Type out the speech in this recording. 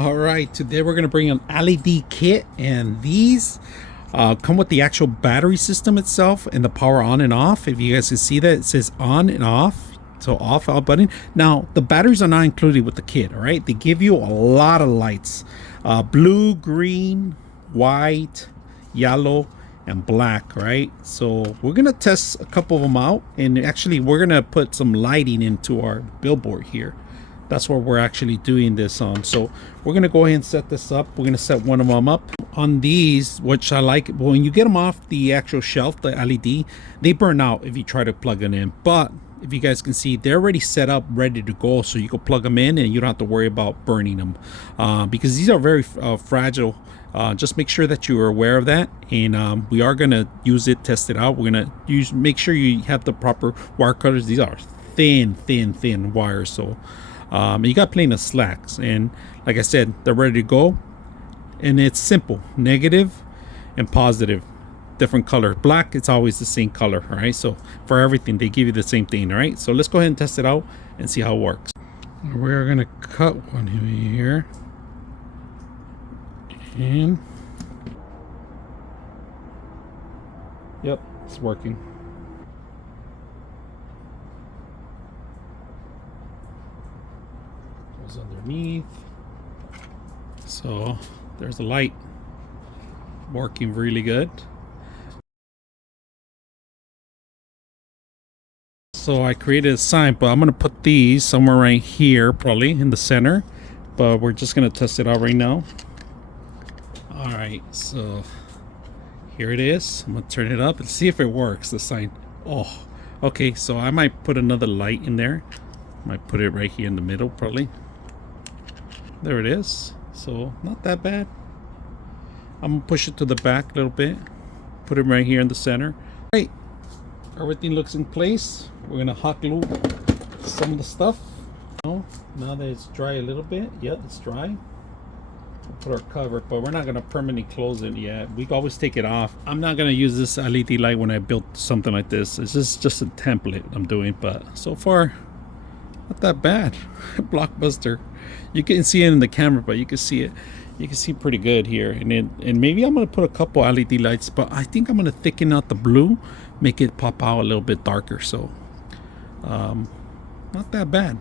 All right, today we're going to bring an LED kit, and these come with the actual battery system itself and the power on and off. If you guys can see that, it says on and off, so off out button. Now the batteries are not included with the kit. All right, they give you a lot of lights, blue, green, white, yellow, and black. Right, so we're gonna test a couple of them out, and actually we're gonna put some lighting into our billboard here. That's what we're actually doing this on. So we're gonna go ahead and set this up. We're gonna set one of them up on these, which I like. When you get them off the actual shelf, the LED, they burn out if you try to plug it in. But if you guys can see, they're already set up, ready to go. So you can plug them in and you don't have to worry about burning them, because these are very fragile. Just make sure that you are aware of that, and we are gonna use it, test it out. We're gonna make sure you have the proper wire cutters. These are thin wires, so you got plenty of slacks, and like I said, they're ready to go. And it's simple: negative and positive, different color. Black, it's always the same color. All right, so for everything they give you the same thing. All right, so let's go ahead and test it out and see how it works. We're gonna cut one here, and yep, it's working. Underneath, so there's the light working really good. So I created a sign, but I'm gonna put these somewhere right here, probably in the center, but we're just gonna test it out right now. All right, so here it is. I'm gonna turn it up and see if it works, the sign. Oh, okay, so I might put another light in there. Might put it right here in the middle, probably. There it is. So not that bad. I'm gonna push it to the back a little bit, put it right here in the center. Right, everything looks in place. We're gonna hot glue some of the stuff. Now that it's dry a little bit, yeah, it's dry. We'll put our cover, but we're not gonna permanently close it yet. We always take it off. I'm not gonna use this LED light when I built something like this. It's just a template I'm doing, but so far not that bad. Blockbuster. You can see it in the camera, but you can see it. You can see pretty good here. And maybe I'm gonna put a couple LED lights, but I think I'm gonna thicken out the blue, make it pop out a little bit darker. So not that bad.